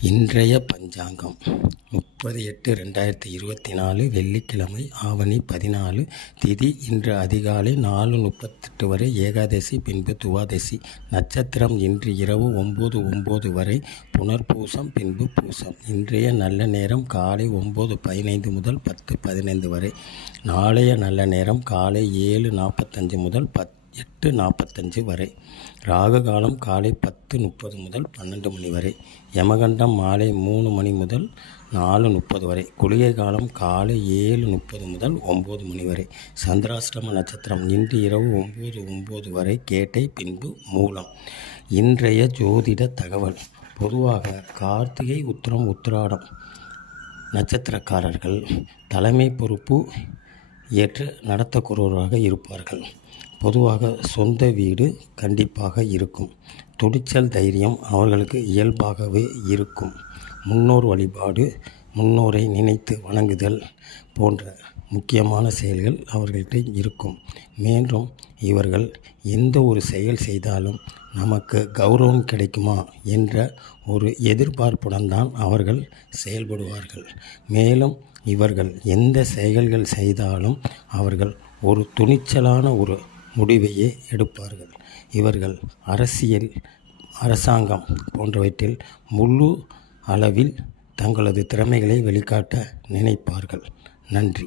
இன்றைய பஞ்சாங்கம் முப்பது எட்டு ரெண்டாயிரத்தி இருபத்தி நாலு வெள்ளிக்கிழமை ஆவணி பதினாலு திதி இன்று அதிகாலை நாலு முப்பத்தெட்டு வரை ஏகாதசி பின்பு துவாதசி. நட்சத்திரம் இன்று இரவு ஒம்பது ஒம்பது வரை புனர்பூசம் பின்பு பூசம். இன்றைய நல்ல நேரம் காலை ஒம்பது பதினைந்து முதல் பத்து பதினைந்து வரை. நாளைய நல்ல நேரம் காலை ஏழு நாற்பத்தஞ்சு முதல் பத் எட்டு நாற்பத்தஞ்சு வரை. ராகு காலம் காலை பத்து முப்பது முதல் பன்னெண்டு மணி வரை. யமகண்டம் மாலை மூணு மணி முதல் நாலு முப்பது வரை. குளிகை காலம் காலை ஏழு முப்பது முதல் ஒம்பது மணி வரை. சந்திராஷ்டம நட்சத்திரம் இன்று இரவு ஒம்பது ஒம்பது வரை. கேட்டை பின்பு மூலம். இன்றைய ஜோதிட தகவல். பொதுவாக கார்த்திகை உத்திரம் உத்திராடம் நட்சத்திரக்காரர்கள் தலைமை பொறுப்பு ஏற்று நடத்தக்கூடியவராக இருப்பார்கள். பொதுவாக சொந்த வீடு கண்டிப்பாக இருக்கும். துடிச்சல் தைரியம் அவர்களுக்கு இயல்பாகவே இருக்கும். முன்னோர் வழிபாடு முன்னோரை நினைத்து வணங்குதல் போன்ற முக்கியமான செயல்கள் அவர்கள்ட்ட இருக்கும். மேலும் இவர்கள் எந்த ஒரு செயல் செய்தாலும் நமக்கு கௌரவம் கிடைக்குமா என்ற ஒரு எதிர்பார்ப்புடன் தான் அவர்கள் செயல்படுவார்கள். மேலும் இவர்கள் எந்த செயல்கள் செய்தாலும் அவர்கள் ஒரு துணிச்சலான ஒரு முடிவையே எடுப்பார்கள். இவர்கள் அரசியல் அரசாங்கம் போன்றவற்றில் முழு அளவில் தங்களது திறமைகளை வெளிக்காட்ட நினைப்பார்கள். நன்றி.